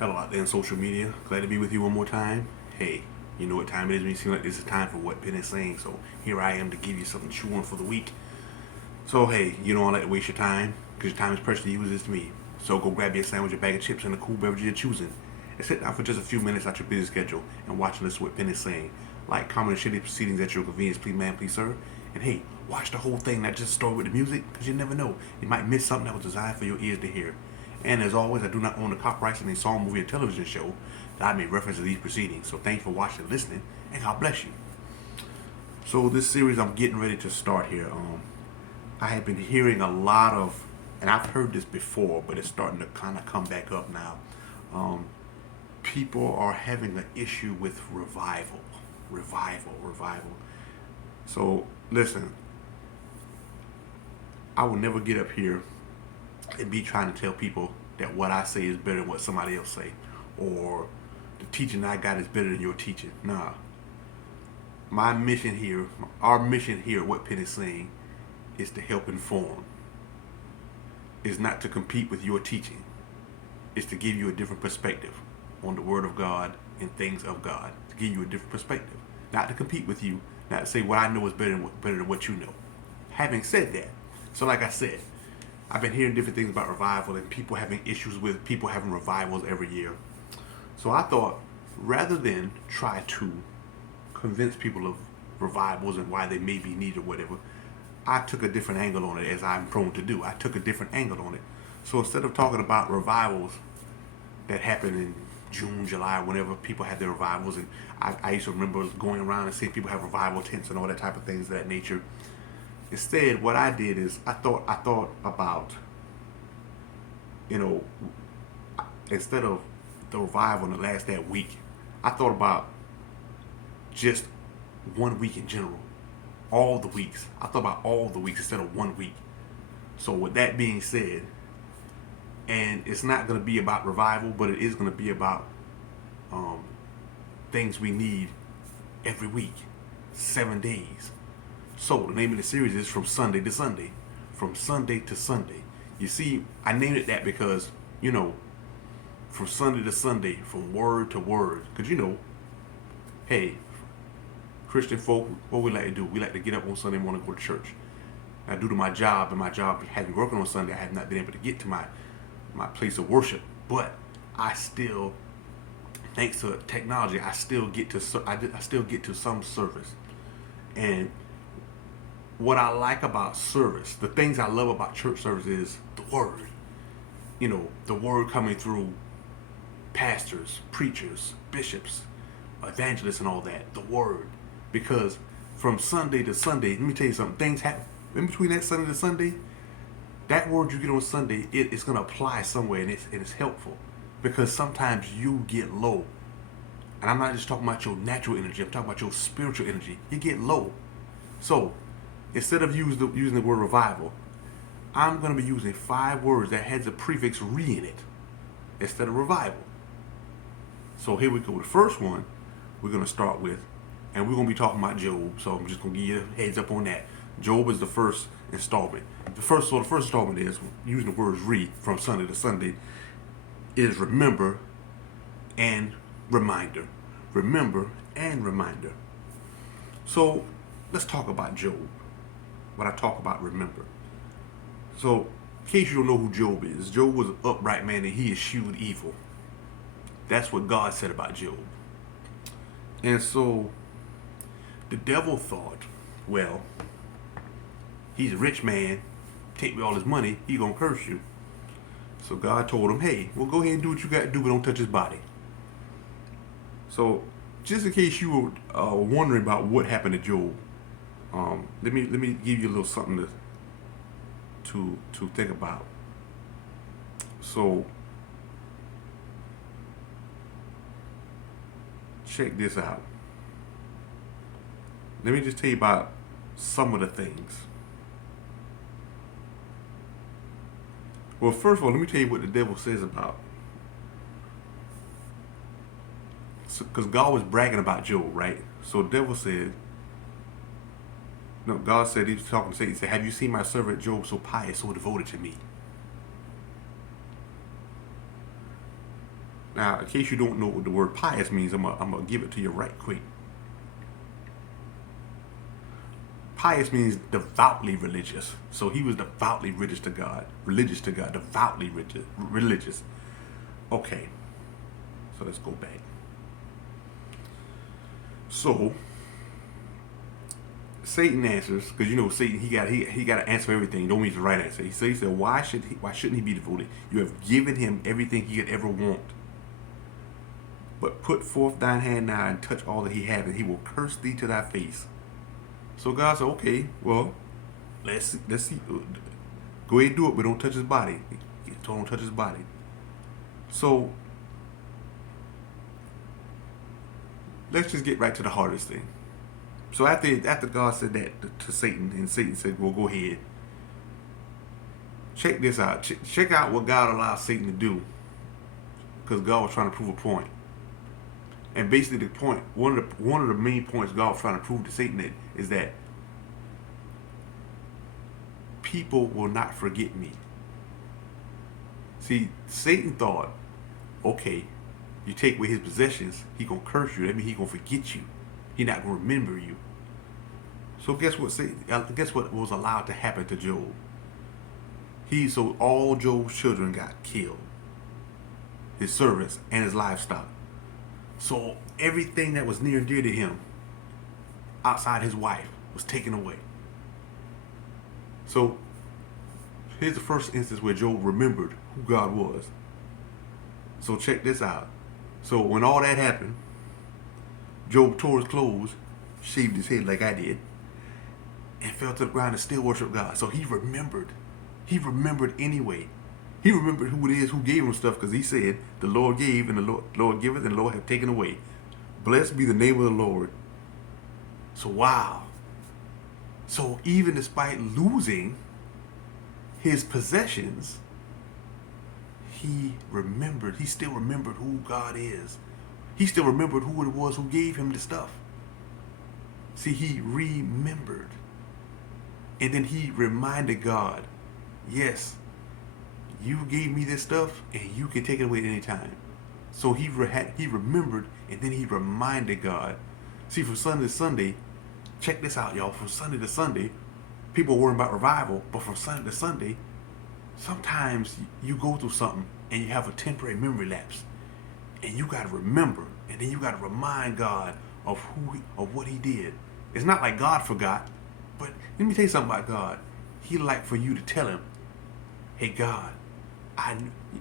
Hello out there in social media. Glad to be with you one more time. Hey, you know what time it is when you seem like this is time for what Penn is saying. So here I am to give you something to chew on for the week. So hey, you don't like to waste your time because your time is precious to use this to me. So go grab your sandwich, a bag of chips, and a cool beverage you're choosing. And sit down for just a few minutes out your busy schedule and watch and listen to what Penn is saying. Like, comment, and share these proceedings at your convenience, please, ma'am, please, sir. And hey, watch the whole thing, not just start with the music, because you never know. You might miss something that was designed for your ears to hear. And as always, I do not own the copyrights in any song, movie, or television show that I may reference in these proceedings. So thanks for watching and listening, and God bless you. So this series I'm getting ready to start here. I have been hearing a lot of, and I've heard this before, but it's starting to kind of come back up now. Um, People are having an issue with revival. So listen, I will never get up here and be trying to tell people that what I say is better than what somebody else say, or the teaching I got is better than your teaching. Nah, my mission here, our mission here, what Penn is saying, is to help inform. Is not to compete with your teaching. It's to give you a different perspective on the Word of God and things of God. To give you a different perspective, not to compete with you, not to say what I know is better than what you know. Having said that, so like I said, I've been hearing different things about revival and people having issues with people having revivals every year. So I thought, rather than try to convince people of revivals and why they may be needed or whatever, I took a different angle on it, as I'm prone to do. I took a different angle on it. So instead of talking about revivals that happen in June, July, whenever people had their revivals, and I used to remember going around and seeing people have revival tents and all that type of things of that nature. Instead, what I did is I thought about, you know, instead of the revival in the last that week, I thought about just one week in general, all the weeks. I thought about all the weeks instead of one week. So with that being said, and it's not going to be about revival, but it is going to be about um, things we need every week, 7 days. So the name of the series is From Sunday to Sunday. From Sunday to Sunday. You see, I named it that because, from Sunday to Sunday, from word to word. Because, hey, Christian folk, what we like to do, we like to get up on Sunday morning and go to church. Now, due to my job and my job having working on Sunday, I have not been able to get to my place of worship. But I still, thanks to technology, I still get to some service. And what I like about service, the things I love about church service is the word. The word coming through pastors, preachers, bishops, evangelists, and all that. The word. Because from Sunday to Sunday, let me tell you something, things happen. In between that Sunday to Sunday, that word you get on Sunday, it is going to apply somewhere, and it's helpful. Because sometimes you get low. And I'm not just talking about your natural energy, I'm talking about your spiritual energy. You get low. So, instead of using the word revival, I'm going to be using 5 words that has the prefix re in it instead of revival. So here we go. The first one we're going to start with, and we're going to be talking about Job. So I'm just going to give you a heads up on that. Job is the first installment. The first installment is using the words re from Sunday to Sunday is remember and reminder. Remember and reminder. So let's talk about Job. When I talk about remember. So, in case you don't know who Job is, Job was an upright man and he eschewed evil. That's what God said about Job. And so, the devil thought, well, he's a rich man, take me all his money, he gonna curse you. So God told him, hey, well, go ahead and do what you got to do, but don't touch his body. So, just in case you were wondering about what happened to Job, let me give you a little something to think about. So, check this out. Let me just tell you about some of the things. Well, first of all, let me tell you what the devil says about. Because God was bragging about Job, right? So the devil said, no, God said, he was talking to Satan, he said, have you seen my servant Job, so pious, so devoted to me? Now, in case you don't know what the word pious means, I'm gonna give it to you right quick. Pious means devoutly religious. So he was devoutly religious to God, devoutly religious. Okay, so let's go back. So Satan answers, because you know Satan, he got to answer everything. Don't mean it's the right answer. He said, why shouldn't he be devoted? You have given him everything he could ever want. But put forth thine hand now and touch all that he hath, and he will curse thee to thy face. So God said, okay, well, let's see. Go ahead and do it, but don't touch his body. He told him don't touch his body. So let's just get right to the hardest thing. So after God said that to Satan, and Satan said, well, go ahead. Check this out. Check out what God allowed Satan to do. Because God was trying to prove a point. And basically the point, one of the main points God was trying to prove to Satan is that people will not forget me. See, Satan thought, okay, you take away his possessions, he gonna curse you. That means he gonna forget you. He not gonna remember you. So guess what was allowed to happen to Job? So all Job's children got killed, his servants and his livestock. So everything that was near and dear to him, outside his wife, was taken away. So here's the first instance where Job remembered who God was. So check this out. So when all that happened, Job tore his clothes, shaved his head like I did, and fell to the ground and still worshiped God. So he remembered. He remembered anyway. He remembered who it is who gave him stuff, because he said, the Lord gave and the Lord giveth and the Lord have taken away. Blessed be the name of the Lord. So wow. So even despite losing his possessions, he still remembered who God is. He still remembered who it was who gave him the stuff. See, he remembered. And then he reminded God, yes, you gave me this stuff and you can take it away at any time. So he remembered, and then he reminded God. See, from Sunday to Sunday, check this out, y'all. From Sunday to Sunday, people worrying about revival, but from Sunday to Sunday, sometimes you go through something and you have a temporary memory lapse. And you got to remember, and then you got to remind God of what he did. It's not like God forgot, but let me tell you something about God. He'd like for you to tell him, hey God,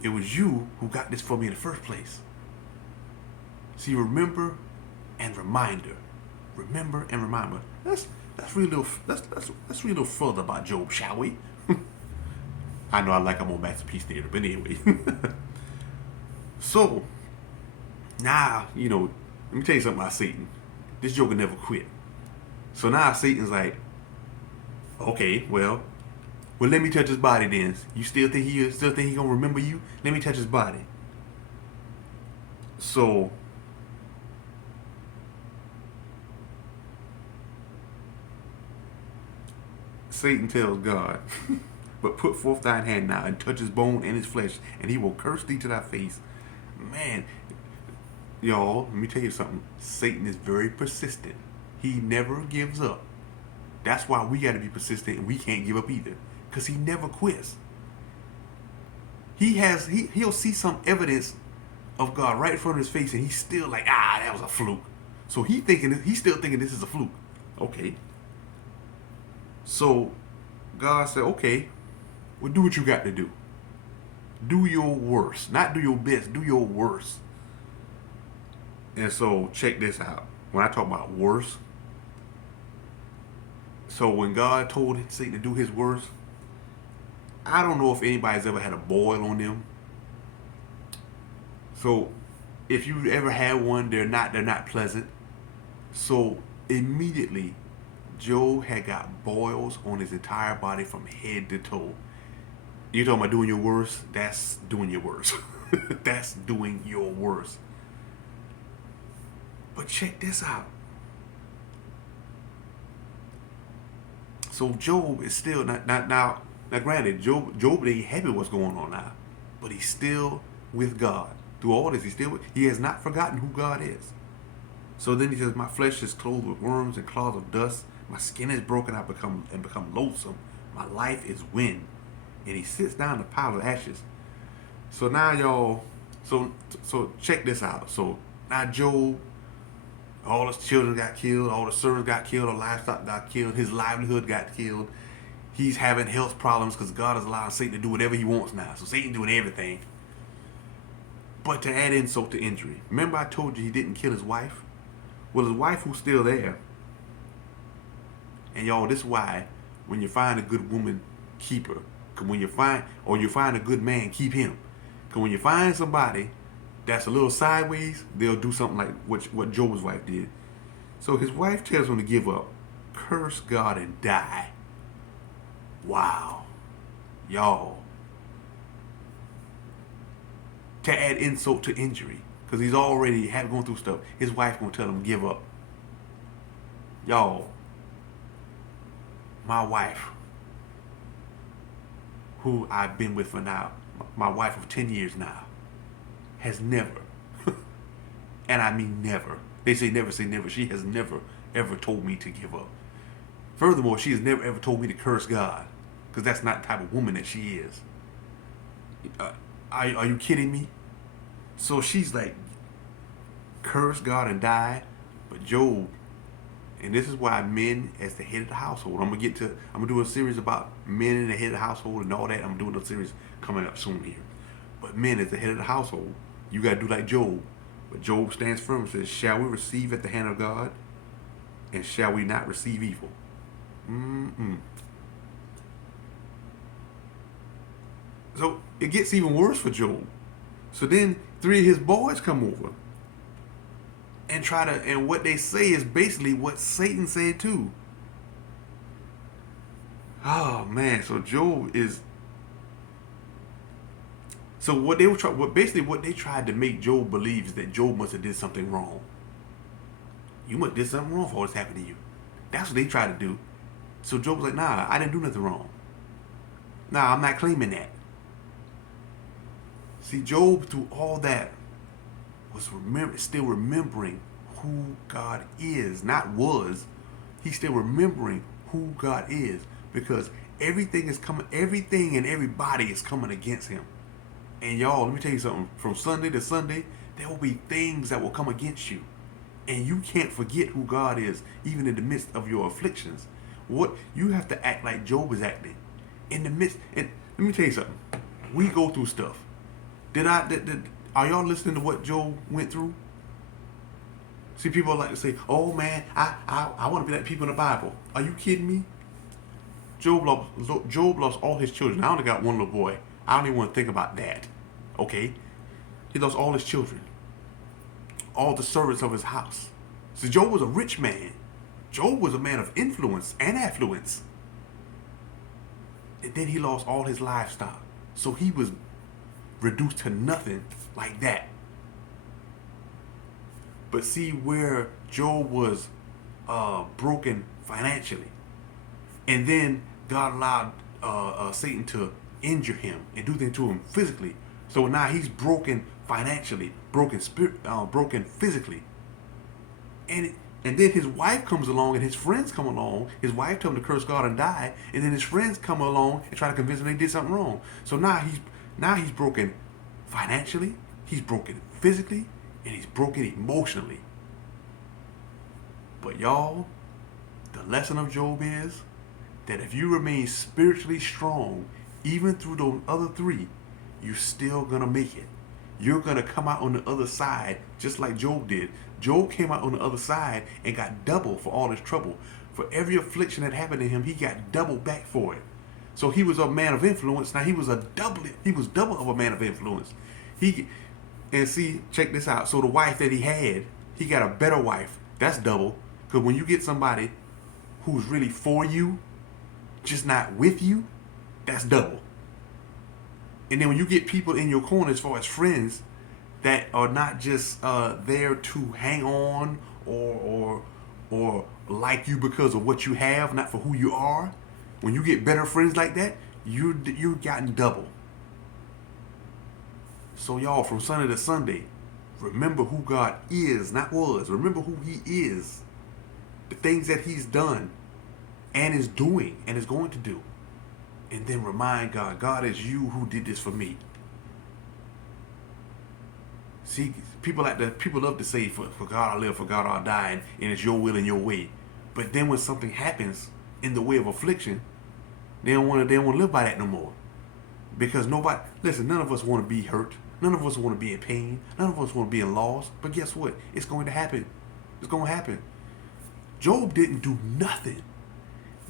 it was you who got this for me in the first place. See, remember and reminder. Remember and reminder. Let's read a little further about Job, shall we? I know I like I'm on Masterpiece Theater, but anyway. So now, let me tell you something about Satan. This joker never quit. So now Satan's like, okay, well, let me touch his body then. You still think he gonna remember you? Let me touch his body. So Satan tells God, but put forth thine hand now and touch his bone and his flesh, and he will curse thee to thy face. Man, y'all, let me tell you something. Satan is very persistent. He never gives up. That's why we got to be persistent, and we can't give up either, because he never quits. He'll see some evidence of God right in front of his face, and he's still like, that was a fluke. So he's still thinking this is a fluke. Okay. So God said, okay, well, do what you got to do. Do your worst. Not do your best, do your worst. And so check this out. When I talk about worst, so when God told Satan to do his worst, I don't know if anybody's ever had a boil on them. So if you ever had one, they're not pleasant. So immediately Job had got boils on his entire body from head to toe. You're talking about doing your worst? That's doing your worst. That's doing your worst. But check this out. So Job is still not now. Now, granted, Job ain't happy what's going on now, but he's still with God. through all this, he has not forgotten who God is. So then he says, my flesh is clothed with worms and claws of dust. My skin is broken. I become loathsome. My life is wind. And he sits down in a pile of ashes. So now y'all, so check this out. So now Job, all his children got killed, all the servants got killed, the livestock got killed, his livelihood got killed. He's having health problems because God is allowing Satan to do whatever he wants now. So Satan doing everything. But to add insult to injury, remember I told you he didn't kill his wife? Well, his wife who's still there. And y'all, this is why when you find a good woman, keep her. Because when you find a good man, keep him. Because when you find somebody that's a little sideways, they'll do something like what Job's wife did. So his wife tells him to give up, curse God and die. Wow. Y'all. To add insult to injury. Because he's already going through stuff. His wife going to tell him to give up. Y'all. My wife, who I've been with for now, my wife of 10 years now, has never, and I mean never, they say never say never, she has never ever told me to give up. Furthermore, she has never ever told me to curse God, because that's not the type of woman that she is. Are you kidding me? So she's like, curse God and die. But Job, and this is why men as the head of the household, I'm gonna do a series about men in the head of the household and all that. I'm doing a series coming up soon here. But men as the head of the household, you gotta do like Job. But Job stands firm and says, shall we receive at the hand of God? And shall we not receive evil? So it gets even worse for Job. So then 3 of his boys come over and and what they say is basically what Satan said too. Oh man, so Job is, so what they tried to make Job believe is that Job must have did something wrong. You must have did something wrong for what's happened to you. That's what they tried to do. So Job was like, nah, I didn't do nothing wrong. Nah, I'm not claiming that. See, Job, through all that, was still remembering who God is, not was. He's still remembering who God is, because everything and everybody is coming against him. And y'all, let me tell you something. From Sunday to Sunday, there will be things that will come against you, and you can't forget who God is, even in the midst of your afflictions. What you have to act like Job is acting in the midst. And let me tell you something. We go through stuff. Are y'all listening to what Job went through? See, people like to say, oh man, I want to be like people in the Bible. Are you kidding me? Job lost all his children. I only got one little boy. I don't even want to think about that. Okay? He lost all his children. All the servants of his house. So Job was a rich man. Job was a man of influence and affluence. And then he lost all his livestock. So he was reduced to nothing like that. But see where Job was broken financially, and then God allowed Satan to injure him and do things to him physically. So now he's broken financially, broken physically, and then his wife comes along and his friends come along. His wife told him to curse God and die, and then his friends come along and try to convince him they did something wrong. So now he's broken financially, he's broken physically, and he's broken emotionally. But y'all, the lesson of Job is that if you remain spiritually strong, even through those other 3, you're still gonna make it. You're gonna come out on the other side just like Job did. Job came out on the other side and got double for all his trouble. For every affliction that happened to him, he got double back for it. So he was a man of influence. Now he was double of a man of influence. And see, check this out. So the wife that he got a better wife. That's double. Because when you get somebody who's really for you, just not with you, that's double. And then when you get people in your corner as far as friends that are not just there to hang on or like you because of what you have, not for who you are. When you get better friends like that, you're gotten double. So y'all, from Sunday to Sunday, remember who God is, not was. Remember who he is. The things that he's done and is doing and is going to do. And then remind God, God, it's you who did this for me. See, people love to say, for God I live, for God I'll die, and it's your will and your way. But then when something happens in the way of affliction, they don't want to live by that no more. Because none of us want to be hurt. None of us want to be in pain. None of us want to be in loss. But guess what? It's going to happen. It's going to happen. Job didn't do nothing.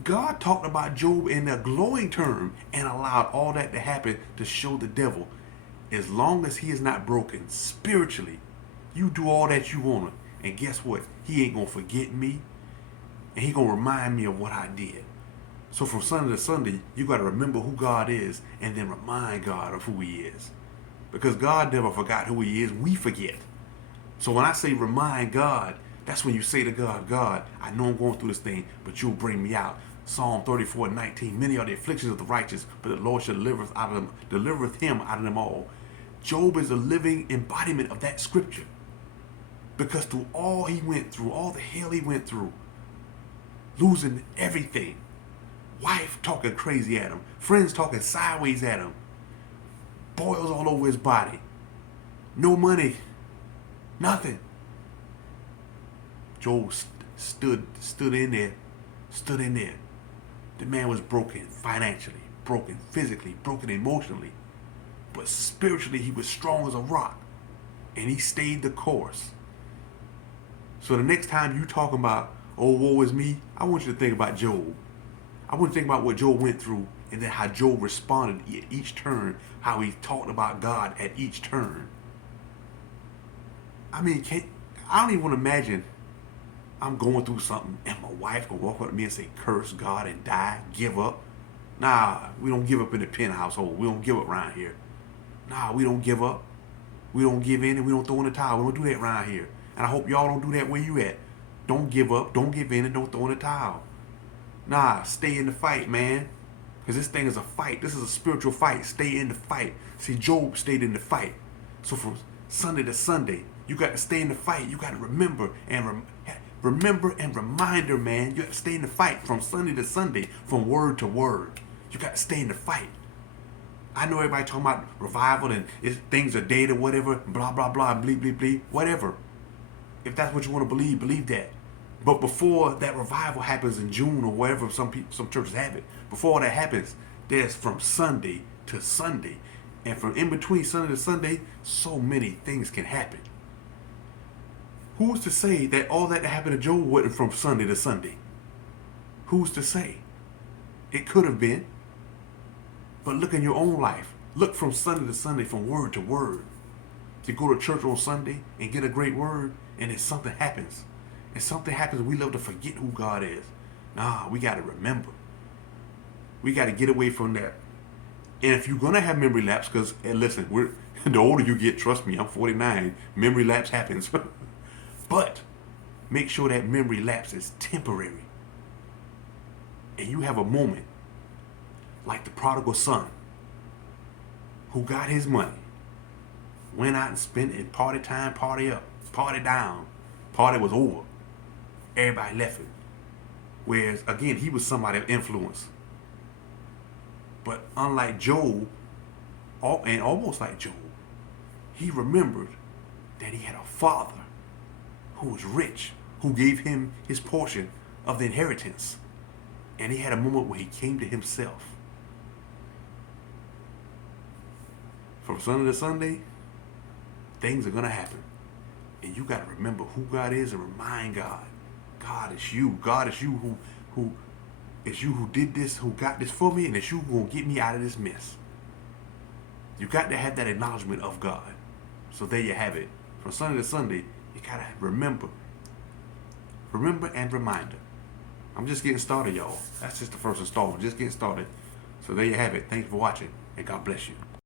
God talked about Job in a glowing term and allowed all that to happen to show the devil, as long as he is not broken spiritually, you do all that you want to. And guess what? He ain't going to forget me. And he going to remind me of what I did. So from Sunday to Sunday, you got to remember who God is and then remind God of who he is. Because God never forgot who he is. We forget. So when I say remind God, that's when you say to God, God, I know I'm going through this thing, but you'll bring me out. Psalm 34:19, many are the afflictions of the righteous, but the Lord shall delivereth him out of them all. Job is a living embodiment of that scripture. Because through all he went through, all the hell he went through, losing everything, wife talking crazy at him, friends talking sideways at him, boils all over his body, no money, nothing. Job stood in there. The man was broken financially, broken physically, broken emotionally, but spiritually he was strong as a rock, and he stayed the course. So the next time you talking about, oh, woe is me, I want you to think about Job. I want you to think about what Job went through, and then how Job responded at each turn, how he talked about God at each turn. I mean, I don't even want to imagine I'm going through something and my wife gonna walk up to me and say, curse God and die, give up. Nah, we don't give up in the Penn household. We don't give up around here. Nah, we don't give up. We don't give in and we don't throw in the towel. We don't do that around here. And I hope y'all don't do that where you at. Don't give up, don't give in, and don't throw in the towel. Nah, stay in the fight, man. Because this thing is a fight. This is a spiritual fight. Stay in the fight. See, Job stayed in the fight. So from Sunday to Sunday, you got to stay in the fight. You got to remember and reminder, man. You got to stay in the fight from Sunday to Sunday, from word to word. You got to stay in the fight. I know everybody talking about revival and things are dead or whatever, blah, blah, blah, bleep, bleep, bleep, whatever. If that's what you want to believe that. But before that revival happens in June or wherever some churches have it, before that happens, there's from Sunday to Sunday. And from in between Sunday to Sunday, so many things can happen. Who's to say that all that happened to Job wasn't from Sunday to Sunday? Who's to say? It could have been. But look in your own life. Look from Sunday to Sunday, from word to word. To go to church on Sunday and get a great word, and then something happens. And something happens, we love to forget who God is. Nah, we got to remember. We got to get away from that. And if you're going to have memory lapse, because, listen, the older you get, trust me, I'm 49, memory lapse happens. But make sure that memory lapse is temporary. And you have a moment like the prodigal son who got his money, went out and spent it, party time, party up, party down, party was over. Everybody left him. Whereas, again, he was somebody of influence. But unlike Job, and almost like Job, he remembered that he had a father who was rich, who gave him his portion of the inheritance. And he had a moment where he came to himself. From Sunday to Sunday, things are going to happen. And you got to remember who God is and remind God. God is you. God is you who did this, who got this for me, and it's you who going to get me out of this mess. You got to have that acknowledgement of God. So there you have it. From Sunday to Sunday, you got to remember. Remember and reminder. I'm just getting started, y'all. That's just the first installment. Just getting started. So there you have it. Thanks for watching, and God bless you.